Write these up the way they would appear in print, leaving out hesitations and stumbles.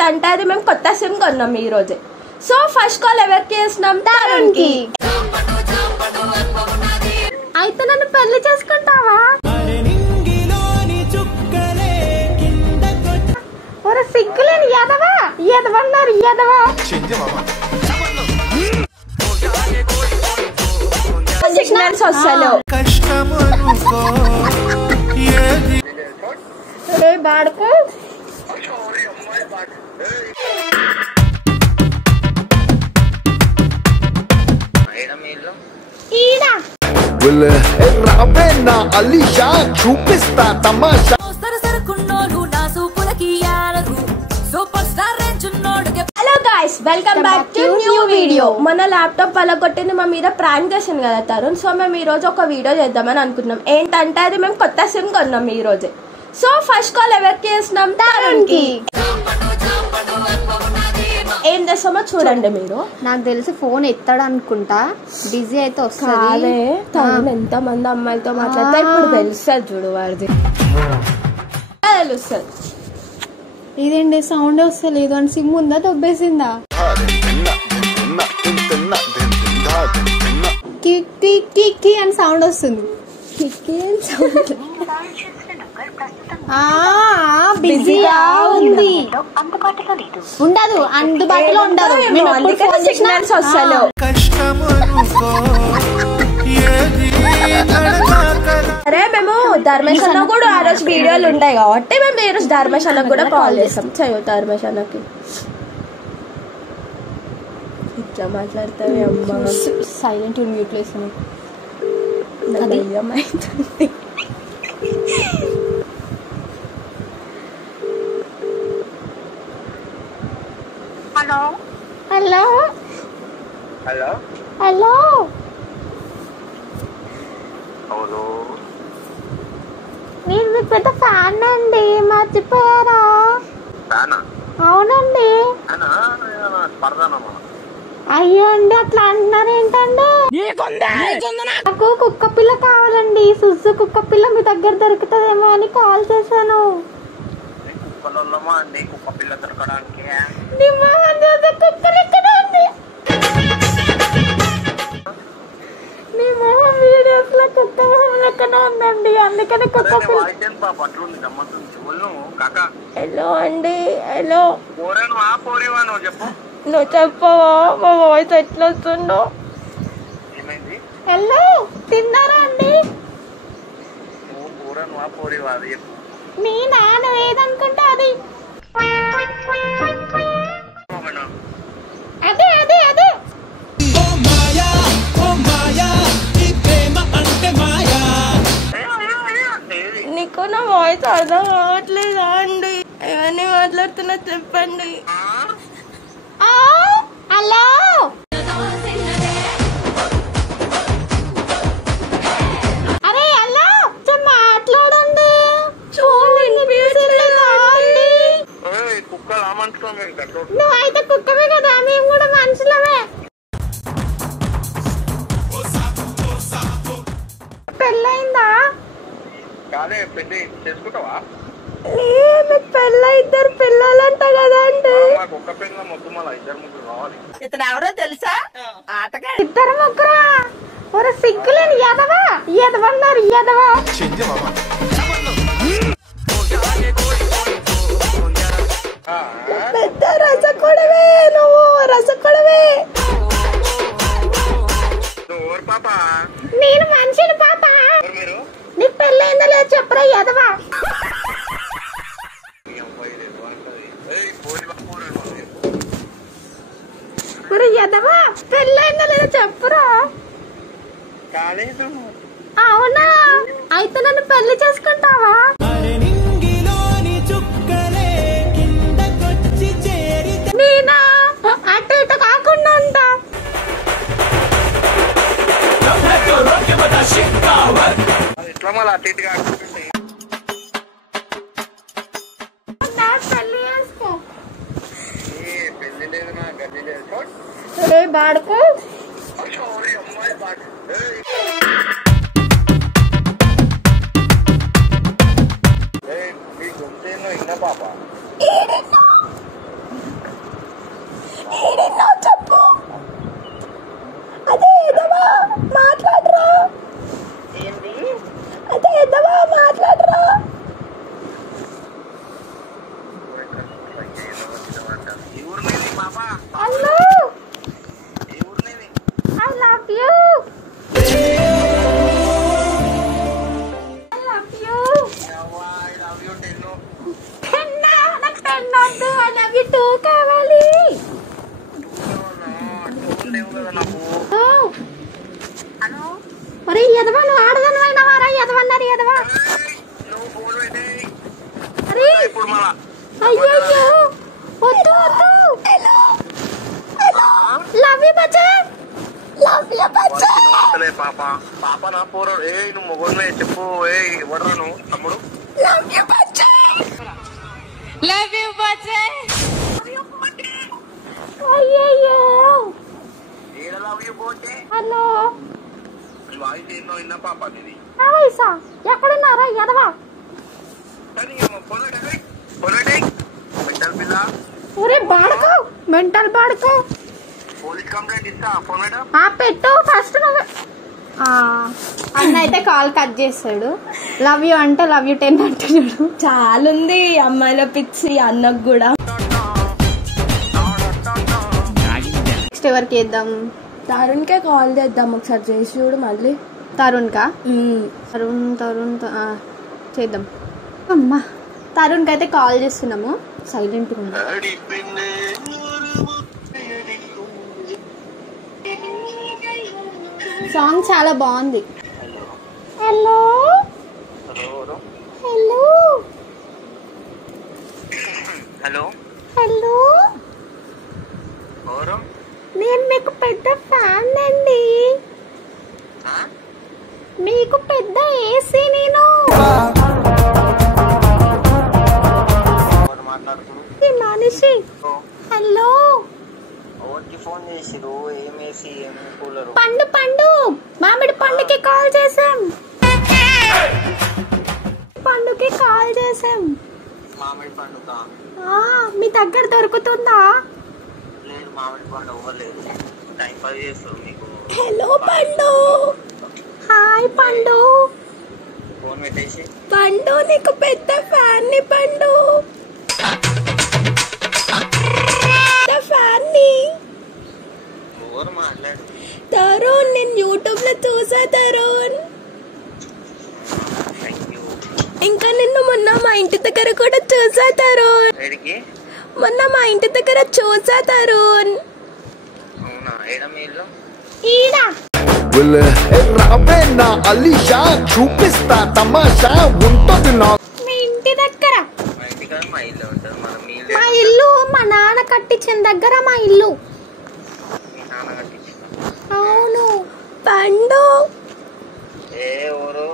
ఏంటంటే అది మేము కొత్త సిమ్ కొన్నాం ఈ రోజే. సో ఫస్ట్ కాల్ ఎవరికి చేసినాం? తరుణ్కి. అయితే నన్ను పెళ్లి చేసుకుంటావా? ఒరే సిగ్గులేని యాదవా, యాదవన్నారు యాదవా. సిగ్నల్స్ వస్తలేవు. బాడుకో చూపిస్తా తమాషా. Hello guys, welcome back to new video. మన ల్యాప్టాప్ పలగొట్టింది మా మీద ప్రాంక్ చేసింది కదా తరుణ్. సో మేము ఈ రోజు ఒక వీడియో చేద్దామని అనుకున్నాం. ఏంటంటే అది మేము కొత్త సిమ్ కొన్నాం ఈ రోజే. సో ఫస్ట్ కాల్ ఎవరికి చేసినాం? తరుణ్కి. ఏం చేస్తామో చూడండి మీరు. నాకు తెలిసి ఫోన్ ఎత్తాడు అనుకుంటా, బిజీ అయితే వస్తుంది. తరుణ్ ఎంత మంది అమ్మాయిలతో మాట్లాడితే ఇప్పుడు తెలుస్తుంది చూడు వాడిది తెలుస్తుంది. ఇదేంటి సౌండ్ వస్తలేదు అని సిమ్ ఉందా దొబ్బేసిందా? కిక్కి అని సౌండ్ వస్తుంది. బిజీగా ఉంది, ఉండదు, అందుబాటులో ఉండదు. సిగ్నల్స్ వస్తలేవు. అరే మేము ధర్మశాల కూడా ఆ రోజు వీడియోలు ఉంటాయి కాబట్టి మేము ఈ రోజు ధర్మశాలకు కూడా కాల్ చేస్తాం. చెయ్యు ధర్మశాలకి ఇట్లా మాట్లాడతావే అమ్మా. సైలెంట్ మ్యూట్ వేసాను. Hello hello hello hello hello, నేను మీకు పెద్ద ఫ్యాన్ అండి, మర్చిపోయారా? అవునండి. అయ్యో అండి, అట్లా అంటున్నారు ఏంటండి? నాకు కుక్క పిల్ల కావాలండి, సుజు కుక్క పిల్ల మీ దగ్గర దొరుకుతుందేమో అని కాల్ చేశాను. నీ మొహం వీడియోస్ లో కుక్క మొహం లెక్కన ఉందండి, అందుకని కుక్క పిల్ల. హలో అండి, హలో నువ్వు చెప్పవా? మా వాయిస్ ఎట్లా వస్తుందో. హలో, తిన్నారా అండి? మీ నాన్న ఏదనుకుంటే అది. అదే అదే అదే నీకు నా వాయిస్ అర్థం కావట్లేదా అండి? ఏమని మాట్లాడుతున్నా చెప్పండి. హలో, అరే హలో, మాట్లాడండి. నువ్వైతే కుక్కవే కదా, మేము కూడా మనుషులమే. పెళ్ళయిందా? చేసుకుంటావా? పెళ్ళ ఇద్దరు పిల్లలంట కదా అండి. ఇతను ఎవరో తెలుసా? ఆటగా ఇద్దరు ముగ్గురా? ఒరే సిగ్గులేని యాదవా, యాదవన్నారు యాదవా. పెద్ద రసకొడవే నువ్వు, రసకొడవే. నేను మనిషిని పాప. నీకు పెళ్ళయిందా లేదు చెప్పరా యాదవా? ఒరే యాదవా, పెళ్ళయిందా లేదా చెప్పురా. అవునా? అయితే నన్ను పెళ్లి చేసుకుంటావా? నేనా? అటు ఇటు కాకుండా ఉంటా. ఎట్లా మళ్ళీ అటు ఇటు కాకుండా పెళ్లి చేసుకో. పెళ్లి లేదు, నా గడ్డి లేదు. బాడుకో హలో ఐ లవ్ యూ కావాలి మరి ఎదవా నువ్వు ఆడదాను అయినా వారా ఎదవన్నారు ఎదవా అయ్యో వద్దు వద్దు లవ్ యూ బచ్చా లవ్ యూ బచ్చా పాప నా పోరు నువ్వు మొగోళ్ళే చెప్పు ఎవడరా నువ్వు తమ్ముడు లవ్ యూ బచ్చా లవ్ యూ బచ్చా అయ్యో ఏడ లవ్ యూ పోతే హలో వాయిస్ ఏందో విన్నా పాప నీది వయసా ఎక్కడున్నారా ఎదవా మెంటల్ పిల్ల ఒరే బాడుకో మెంటల్ బాడుకో పోలీస్ కంప్లైంట్ ఇస్తా ఫోన్ మేడం పెట్టు ఫస్ట్ నువ్వు అన్న అయితే కాల్ కట్ చేస్తాడు లవ్ యూ అంటే లవ్ యూ 10 అంటున్నాడు చాలుంది అమ్మాయిల పిచ్చి అన్నకు కూడా. నెక్స్ట్ ఎవరికి వేద్దాం? తరుణ్కే కాల్ చేద్దాం ఒకసారి చేసి చూడు మళ్ళీ. తరుణ్కా? తరుణ్ చేద్దాం. అమ్మా తరుణ్కి అయితే కాల్ చేస్తున్నాము. సైలెంట్ గా సాంగ్ చాలా బాగుంది. హలో హలో హలో హలో నేను మీకు పెద్ద ఫ్యాన్ అండి. మీకు పెద్ద ఏసీ నేను. మనిషి హలో ఫోన్ చేసిరు ఏమేసి కూలరు పండు మామిడి పండుకి కాల్ చేసాం. పండుకి కాల్ చేసాం. మామిడి పండుగ మీ దగ్గర దొరుకుతుందా? లేదు మామిడి పండు అవ్వలేదు. టైం పాస్ చేస్తారు మీకు. హలో పండు. హాయ్ పండు. ఫోన్ పెట్టేసి పండు నీకు పెద్ద ఫ్యాన్ ని పండు. ఫ్యాన్ ని ఎవరు మాట్లాడు. తరుణ్ నేను యూట్యూబ్ లో చూసా తరుణ్. ఇంకా నిన్ను మొన్న మా ఇంటి దగ్గర కూడా చూసా తరుణ్. మొన్న మా ఇంటి దగ్గర చూసా తరుణ్. అవునా ఏడా మీ ఇల్లు? ఈడా రావేనా అలీషా చూపిస్తా తమాషా ఉంటుంది నా మీ ఇంటి దగ్గర. మా ఇంటి కాదు మా ఇల్లు ఉంటుంది. మనం మీ మా ఇల్లు మా నాన్న కట్టించిన దగ్గర మా ఇల్లు. నాన్న కట్టించిన. అవును పండు. ఏ ఊరు?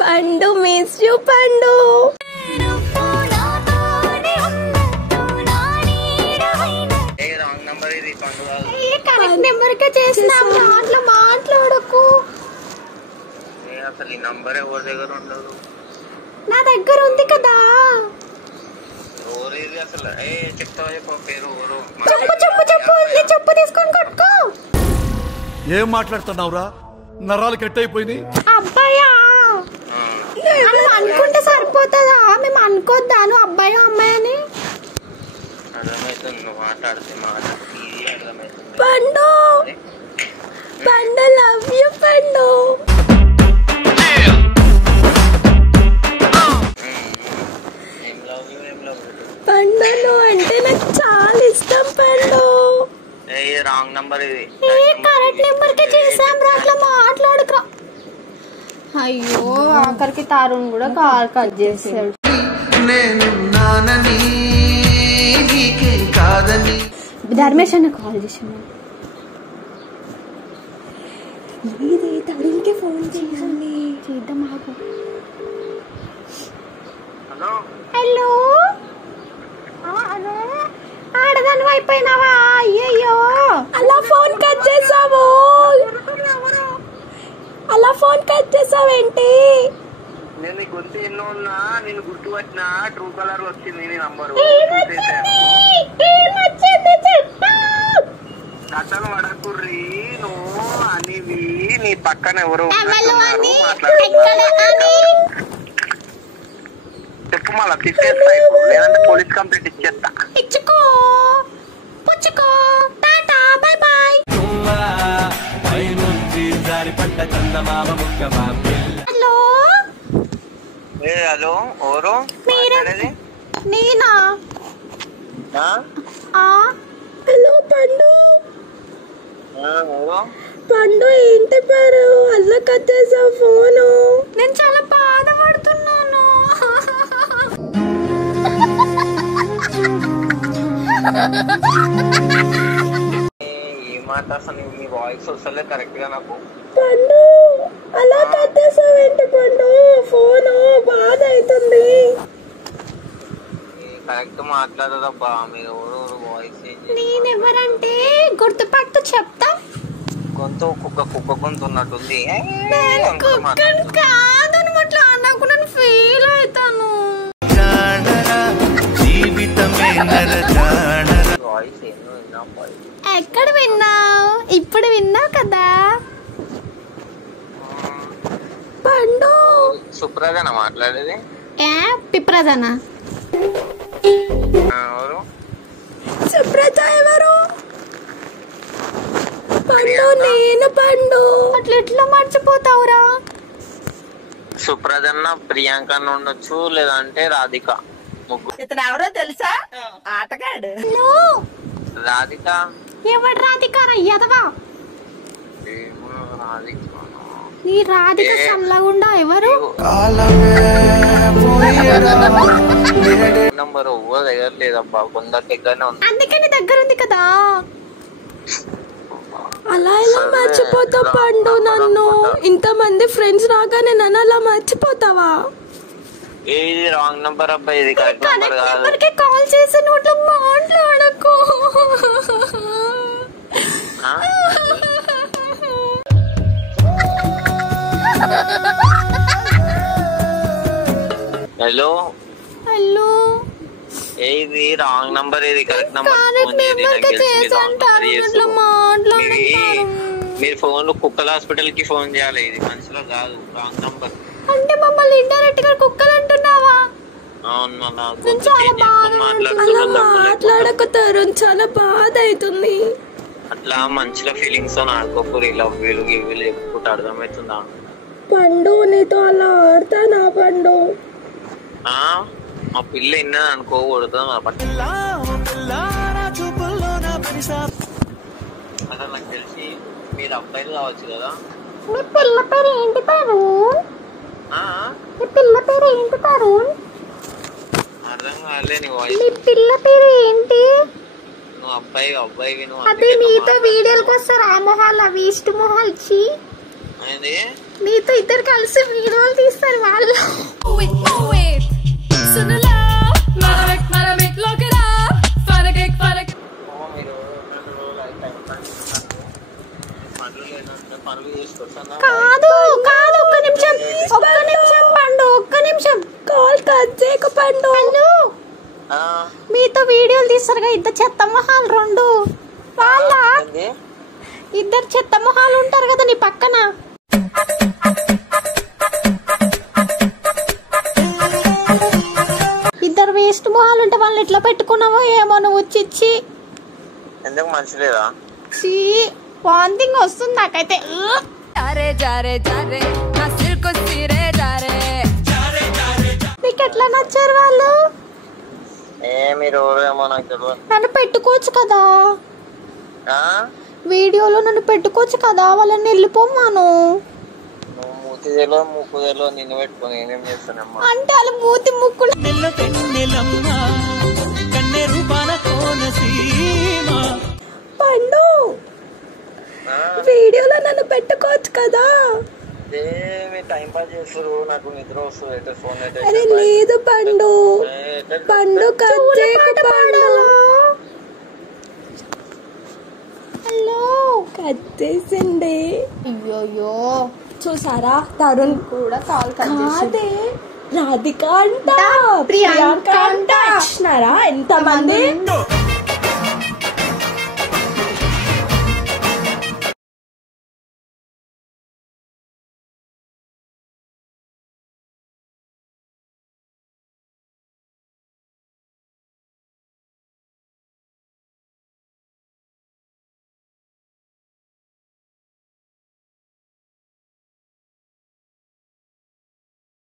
పండు మిస్ యూ పండు. ఏ రాంగ్ నంబర్ ఇది. పండు కాదు. కరెక్ట్ నెంబర్ కే చేసినా దాంట్లో మాట్లాడకు. అసలు ఈ నంబర్ ఎవరి దగ్గర ఉండదు. నా దగ్గర ఉంది కదా. ఎవరు ఇది అసలు? చెప్తావా చెప్పు పేరు ఎవరు? చెప్పు నీ చెప్పు తీసుకొని కట్టుకో. ఏం మాట్లాడుతున్నావురా? నరాలు కట్ అయిపోయినాయి. అబ్బాయా మనం అనుకుంటే సరిపోతుందా? మేము అనుకోద్దా నువ్వు అబ్బాయి అమ్మాయి అని? అర్థమవుతుంది నువ్వు మాట్లాడితే మాట అర్థమవుతుంది. పండు పండు లవ్ యూ పండు. పండు నువ్వు అంటే నాకు చాలా ఇష్టం పండు. రాంగ్ నంబర్ ఇది. కరెక్ట్ నెంబర్ కే చేసాం రా. అట్లా మాట్లాడుకురా. అయ్యో ఆఖరికి తరుణ్ కూడా కాల్ కట్ చేసాడు. ధర్మేష్ అన్న కాల్ చేసాను. తరుణ్కి ఫోన్ చేయండి. చేద్దాం ఆగు. హలో హలో ఆడదాను అయిపోయినావా? అయ్యయ్యో అలా ఫోన్ కట్ చేసావు. అలా ఫోన్ కట్ చేసావేంటి? నేను నీ గుర్తు ఎన్నో ఉన్నా నేను గుర్తు వచ్చిన ట్రూ కలర్ లో వచ్చింది నీ నంబరు. కథలు పడకుర్రి నువ్వు అనివి. నీ పక్కన ఎవరు చెప్పు మళ్ళా తీసుకెళ్తా. లేదంటే పోలీస్ కంప్లైంట్ ఇచ్చేస్తా. ఇచ్చుకో పుచ్చుకో. హలో హలో ఎవరు మాట్లాడేది? నేనా? హలో పండు. ఎవరు? పండు ఏంటి పేరు? అల్ల కట్టేసా ఫోను. నేను చాలా బాధపడుతున్నాను. ఈ మాట అసలు మీ వాయిస్ వస్తలే కరెక్ట్ గా నాకు. పండు అలా కట్టేసావేంటి పండు? ఫోను బాధ అవుతుంది. కరెక్ట్ మాట్లాడదబ్బా మీరు. ఎవరు వాయిస్ నేనెవరంటే గుర్తుపట్టు చెప్తా. గొంతు కుక్క గొంతు ఉన్నట్టుంది. కుక్కను కాదు, నువ్వు అట్లా అన్నకు నేను ఫీల్ అవుతాను. వాయిస్ ఎన్నో విన్నా వాయిస్. ఎక్కడ విన్నావు? ఇప్పుడు విన్నావు కదా. పండు సుప్రజనా మాట్లాడేది? ఏ పిప్రజనా? ఎవరు? సుప్రజ ఎవరు? పండు నేను పండు. అట్లా ఎట్లా మర్చిపోతావురా? సుప్రజన్న ప్రియాంక ఉండొచ్చు, లేదంటే రాధిక. ముగ్గురు. ఇతను ఎవరో తెలుసా? ఆటగాడు. రాధిక ఎవడు రాధికారా ఎదవా? ఏమో రాధిక. నీ రాధిక సల్లగుండా ఎవరు? నంబర్ ఎవరు దగ్గర లేదబ్బా, కొందరి దగ్గరనే ఉంది. అందుకే నీ దగ్గర ఉంది కదా. అలా ఎలా మర్చిపోతావు పండు నన్ను? ఇంతమంది ఫ్రెండ్స్ రాగానే నన్ను అలా మర్చిపోతావా? ఇది రాంగ్ నంబర్ అబ్బా, ఇది కరెక్ట్ నంబర్ కాదు. ఎవరికి కాల్ చేసి నోట్లో మాట్లాడకు. హలో హలో, ఇది రాంగ్ నంబర్, ఇది కరెక్ట్ నంబర్. మీరు ఫోన్ కుక్కల హాస్పిటల్ కి ఫోన్ చేయాలి, ఇది మనుషులో కాదు. రాంగ్ నంబర్ అంటే మమ్మల్ని ఇండైరెక్ట్ గా కుక్కలు అంటున్నావా? అవును, అలా మాట్లాడకు తరుణ్, చాలా బాధ అవుతుంది. అట్లా మంచిగా ఫీలింగ్స్ తో ఆడుకోకూరు. ఇలా వీలు వీలు చెప్పుకుంటే అర్థమవుతుందా? పండు నీతో అలా ఆడతానా పండు? మా పిల్ల ఇన్నది అనుకోకూడదు. అసలు నాకు తెలిసి మీరు అబ్బాయిలు కావచ్చు కదా. మీ పిల్ల పేరు ఏంటి తరుణ్? మీ పిల్ల పేరు ఏంటి తరుణ్? అర్థం కాలే నీ వాయిస్. మీ పిల్ల పేరు ఏంటి? నువ్వు అబ్బాయివి నువ్వు. అదే నీతో వీడియోలకు వస్తారు ఆ మొహాలు, అవి ఇష్ట మొహాలు ఇచ్చి. నీతో ఇద్దరు కలిసి వీడియోలు తీస్తారు వాళ్ళు. కాదు కాదు, ఒక్క నిమిషం పండు, ఒక్క నిమిషం. కాల్ కట్ చేయకు పండు. మీతో వీడియోలు తీస్తారుగా ఇద్దరు చెత్త మొహాలు రెండు. వాళ్ళ ఇద్దరు చెత్త మొహాలు ఉంటారు కదా నీ పక్కన. ఇద్దరు వేస్ట్ మొహాలు ఉంటే వాళ్ళని ఎట్లా పెట్టుకున్నావో ఏమో నువ్వు వచ్చి. ఎందుకు మంచి లేదా? వాంతింగ్ వస్తుంది నాకైతే. నీకు ఎట్లా నచ్చారు వాళ్ళు? మీరు ఏమో నాకు తెలియదు. నన్ను పెట్టుకోవచ్చు కదా వీడియోలో, నన్ను పెట్టుకోవచ్చు కదా. వాళ్ళని వెళ్ళిపోమాను. నువ్వు మూతి తెలియదు ముక్కు తెలియదు, నిన్ను పెట్టుకుని నేనేం చేస్తానమ్మా? అంటే వాళ్ళ మూతి ముక్కులు. పండు వీడియోలో నన్ను పెట్టుకోవచ్చు కదా. టైం పాస్ చేస్తారు, నాకు నిద్ర వస్తుంది. ఫోన్ అరే లేదు పండు, పండు కట్ చేయకు పండు. హలో, కట్ చేసిండే. అయ్యోయ్యో, చూసారా తరుణ్ కూడా కాల్ కట్ కాదే. రాధిక అంట, ప్రియాంక అంట. ఇచ్చినారా? ఎంతమంది